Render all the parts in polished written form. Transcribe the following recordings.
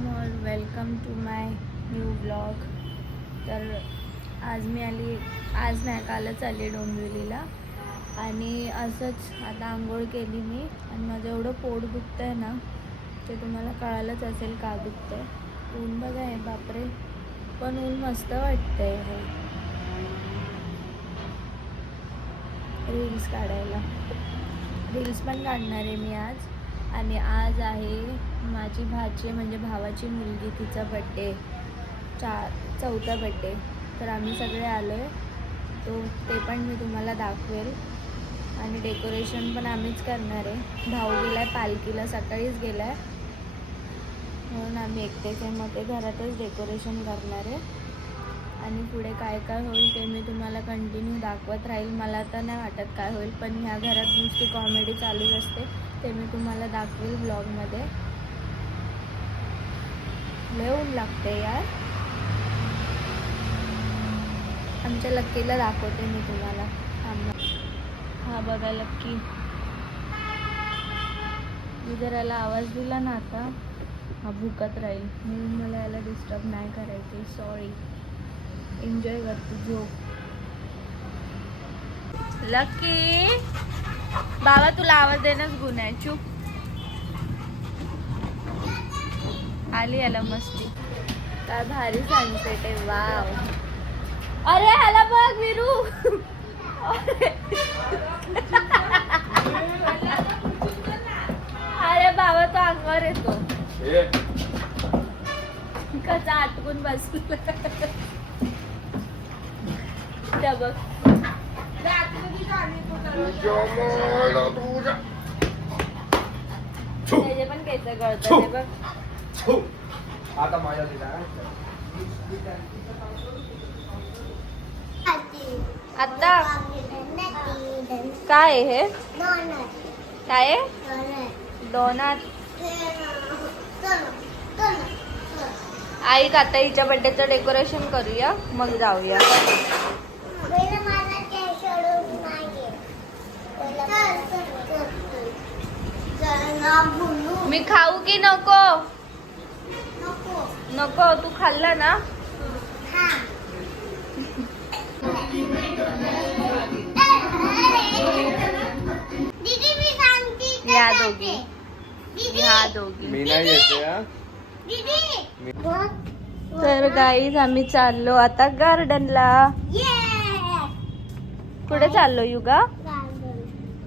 Welcome to my new blog. तर आज मी आज नाही कालच आली डोंबिवलीला आणि असंच आता आंघोळ केली मी आणि माझं एवढं पोट दुखतं आहे ना ते तुम्हाला कळालंच असेल का दुखतं आहे. ऊन बघा आहे बापरे, पण ऊन मस्त वाटतंय हे रील्स काढायला. रील्स पण काढणार आहे मी आज. आणि आज आहे माझी भाची म्हणजे भावाची मुलगी, तिचा बड्डे, चौथा बड्डे. तर आम्ही सगळे आलो आहे, ते पण मी तुम्हाला दाखवेल. आणि डेकोरेशन पण आम्हीच करणार आहे. भाऊ गेला आहे पालखीला, सकाळीच गेला आहे, म्हणून आम्ही एकटेच आहे. मग ते घरातच डेकोरेशन करणार आहे. आणि पुढे काय काय होईल ते मी तुम्हाला कंटिन्यू दाखवत राहील. मला तर नाही वाटत काय होईल, पण ह्या घरात नुसती कॉमेडी चालूच असते, ते मी तुम्हाला दाखवेल ब्लॉगमध्ये. लय ऊन लागते यार. आमच्या लक्कीला दाखवते मी तुम्हाला. हा बघा लक्की. मी जर याला आवाज दिला ना आता हा भुकत राहील, म्हणून मला याला डिस्टर्ब नाही करायचे. सॉरी. एन्जॉय करते झोप. लक्की बाबा तुला आवाज देणंच गुण आहे. चुप. आली याला मस्ती. काय भारी सनसेट आहे. वाव. अरे ह्याला बघ विरू. अरे बाबा तो अंगावर येतो. कसा आटकून बसला त्या बघ. त्याचे पण केस गळतात बघ. आता माझ्या आता काय आहे हे? काय आहे? डोनट. आई आता हिच्या बड्डेचं डेकोरेशन करूया, मग जाऊया. मी खाऊ की नको? नको. तू खाल्ला ना. या दोघी. मी नाही येते. तर गाईज आम्ही चाललो आता गार्डनला. कुठे चाललो युगा?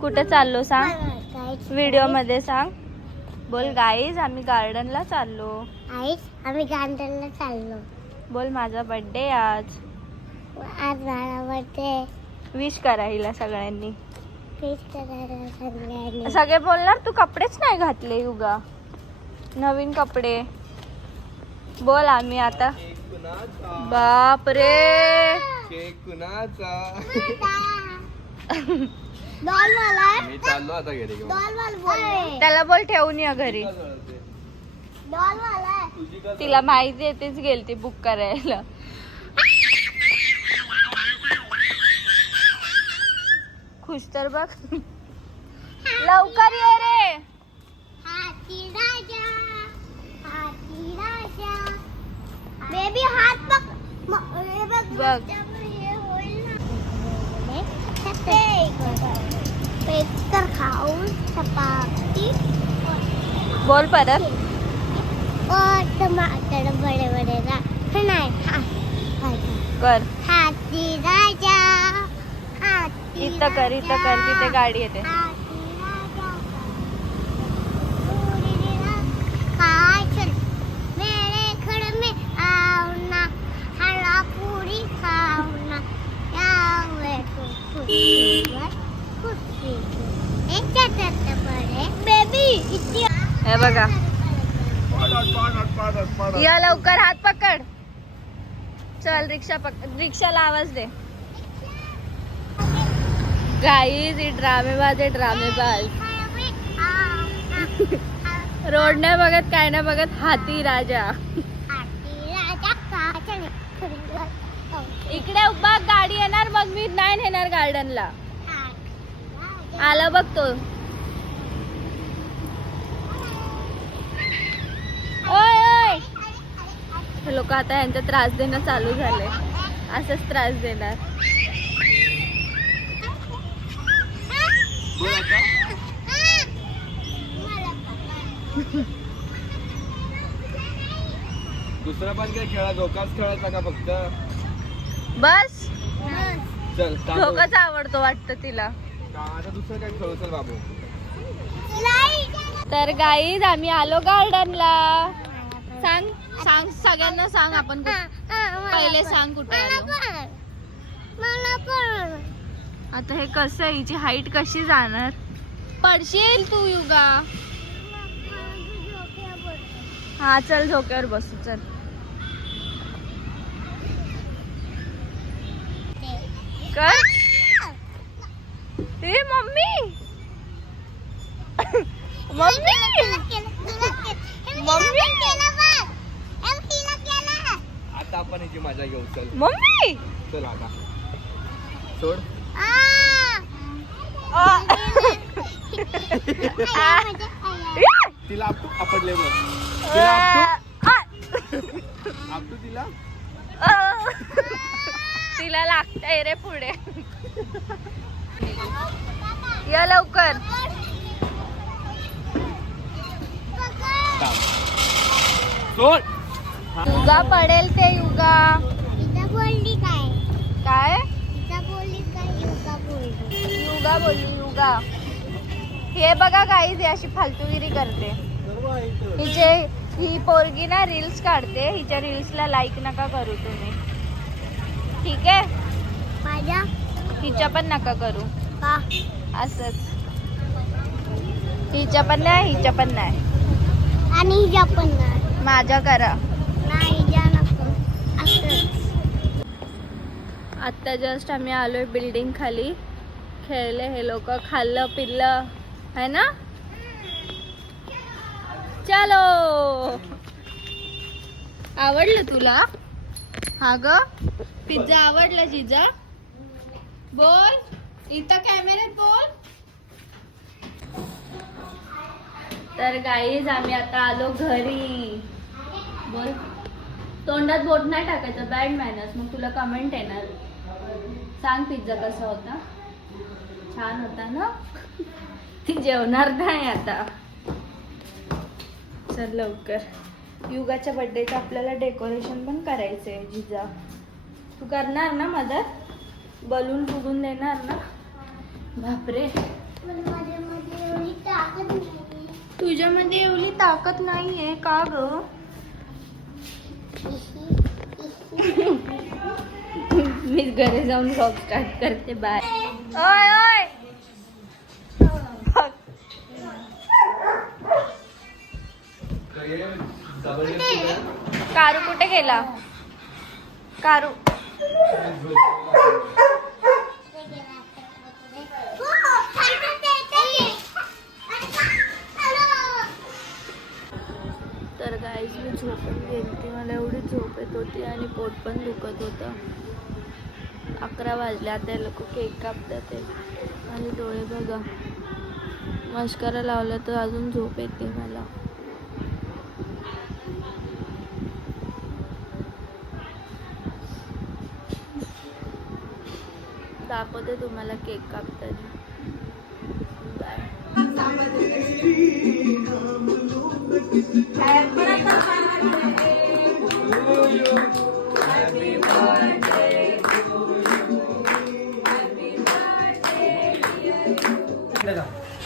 कुठे चाललो सांग व्हिडिओ मध्ये, सांग. बोल गाईज आम्ही गार्डनला चाललो. आम्ही गार्डनला चाललो. बोल माझा बर्थडे आज माझा बर्थडे. विश करा हिला सगळ्यांनी. सगळ्यांनी सगळे बोलणार तू कपडेच नाही घातले युगा, नवीन कपडे. बोल आम्ही आता. बाप रे. केक कुणाचा? डॉल वाला. मी चाललो आता घरी घेऊन. डॉल वाला बोल. त्याला बोल ठेवून या घरी. डॉल वाला. तिला माहिती आहे तीच गेलती बुक करायला. खुश तर बघ. लवकर ये रे. हाती राजा, हाती राजा. बेबी हात पक. बघ. पेपर खाऊन चपाती. बोल परत. टमाटर बडे बडे नाही. कर. हाती राजा, इथं कर, इथं कर, तिथे गाडी येते. हे बघा. या लवकर, हात पकड. चल रिक्षाला आवाज दे. गाईज ही ड्रामेबाज आहे, ड्रामेबाज. रोड नाही बघत, काय नाही बघत. हाती राजा. इकडे उभा, गाडी येणार मग मी नाही नेणार गार्डनला. आला बघ तो. ओय ओय हे लोक आता यांचा त्रास देणं चालू झालंय. असंच त्रास देणार. बोल आता. दुसरा पण काय खेळा, धोकाच खेळायचा का फक्त? बस चल का धोकाच आवडतो वाटतं तिला. आता दुसरं काय खेळू, चल बाबू. तर गाईज आम्ही आलो गार्डनला. सांग सांग सगळ्यांना सांग आपण पहिले सांग कुठे आलो. मला पण आता हे कसं आहे, हिची हाईट कशी जाणार? पडशील तू युगा. हा चल झोक्यावर बसू चल. कर ए मम्मी मम्मी मम्मी आता आपण याची मजा घेऊ. चल मम्मी चल आता सोड. तिला आपटू आपडले मग. तिला आपटू तिला. तिला लागतंय रे पुढे. या लवकर. सोड. युगा पडेल ते युगा. बोलली काय काय बोलली काय युगा बोलली युगा बोलली युगा. हे बघा गाईज अशी फालतूगिरी करते. हिचे ही पोरगी ना रील्स काढते. हिच्या रील्सला लाईक नका करू तुम्ही, ठीक आहे? माझ्या हिच्या पण नका करू. का असंच हिच्या पण नाही, हिच्या पण नाही. आणि हिच्या पण नाही. माझ्या करा. नाही हिच्या नको असंच. आत्ता जस्ट आम्ही आलोय बिल्डिंग खाली. खेळले हे लोक, खाल्लं पिल्लं है ना. चलो. आवडलं तुला? हा ग पिझ्झा आवडला जिजा? बोल इथं कॅमेऱ्यात बोल. तर गाईज आम्ही आता आलो घरी. बोल. तोंडात बोट नाही टाकायचं, बॅड मॅनर्स. मग तुला कमेंट येणार. सांग पिझ्झा कसा होता? छान होता ना. ती जेवणार नाही आता. चल लवकर. युगाच्या बर्थडेचं आपल्याला डेकोरेशन पण करायचंय जिजा. तू करणार ना मदत? बलून फुगून देणार ना? बापरे माझ्यामध्ये एवढी ताकद नाही. तुझ्यामध्ये एवढी ताकद नाहीये का ग? मी घरी जाऊन व्लॉग स्टार्ट करते. बाय. ओय ओय कारू कुठे गेला? कारू तर गाईज मी झोपून गेली. मला एवढी झोप येत होती आणि पोट पण दुखत होतं. 11 वाजले. आता लोक केक कापतात आणि डोळे बघा. मस्कारा लावला तर अजून झोप येते मला. दाखवते तुम्हाला केक कापताना. बाय.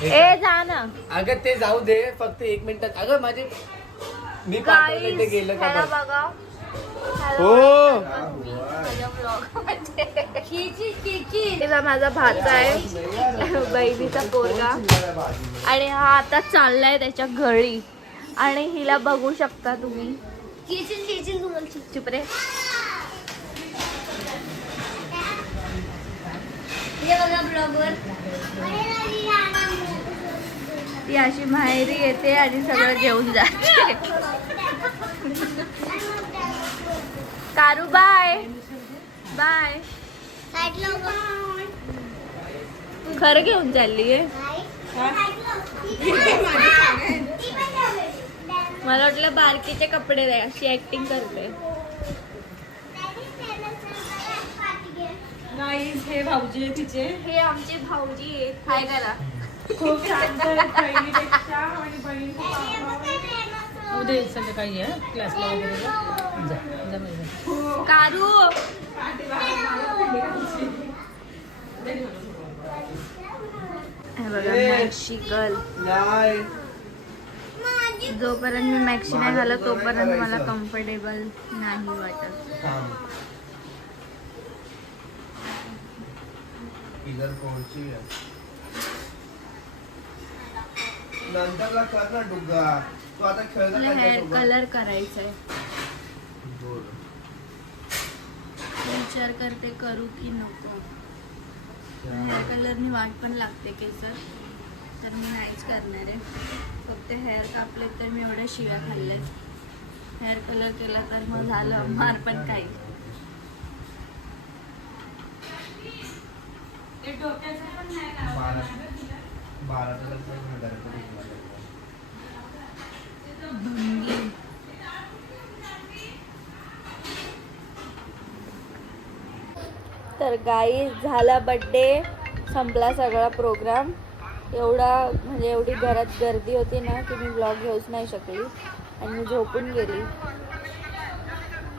ए जा ना. अगं ते जाऊ दे, फक्त 1 मिनिटात. अगं माझे मी पाठवलं ते गेलं का ह्याला बघ. बघा. हो माझा भाचा आहे, बहिणीचा पोरगा. आणि हा आता चाललाय त्याच्या घरी. आणि हिला बघू शकता तुम्ही. चुप रे. ती अशी माहेरी येते आणि सगळं घेऊन जाते. कारू बाय बाय. खरं घेऊन चालली आहे. मला वाटलं बारकीचे कपडे द्या, अशी ऍक्टिंग करते. नाही हे भाऊजी आहे तिचे. हे आमचे भाऊजी आहेत. काय करा खूप शांत आहेत बहिणीपेक्षा आणि बहीण खूप आगाऊ. उद्या संध्याकाळी आहे क्लासला वगैरे जा जा. कारू हे बघा मॅक्सी गर्ल. नाही जोपर्यंत मी मॅक्सी नाही घालत तोपर्यंत मला कम्फर्टेबल नाही वाटत. इधर पहुंची है नंतरला कर ना डुग्गा. तू आता खेळता मला का हेअर नाही डुग्गा? कलर करायचा आहे. बोल. विचार करते करू की नको. हेअर कलरनी वाट पण लागते केसर, तर मी नाहीच करणार आहे. फक्त हेअर कापले तर मी एवढ्या शिव्या खाल्ल्यात. हेअर कलर केला तर मग झालं मार पण काही. बारा बारा तारखेला घराकडे निघालो. तर गाई झाला बड्डे, संपला सगळा प्रोग्राम. एवढी घरात गर्दी होती ना की मी ब्लॉग घेऊच नाही शकली आणि मी झोपून गेली.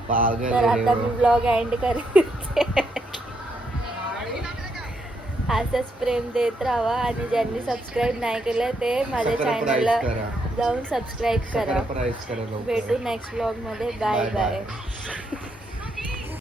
पागल तर आता मी ब्लॉग एंड करते. असंच प्रेम देत राहा आणि ज्यांनी सबस्क्राईब नाही केलं ते माझ्या चॅनलला जाऊन सबस्क्राईब करा. प्राईस करा लवकर. भेटू नेक्स्ट ब्लॉग मध्ये. Bye Bye, bye. बाय.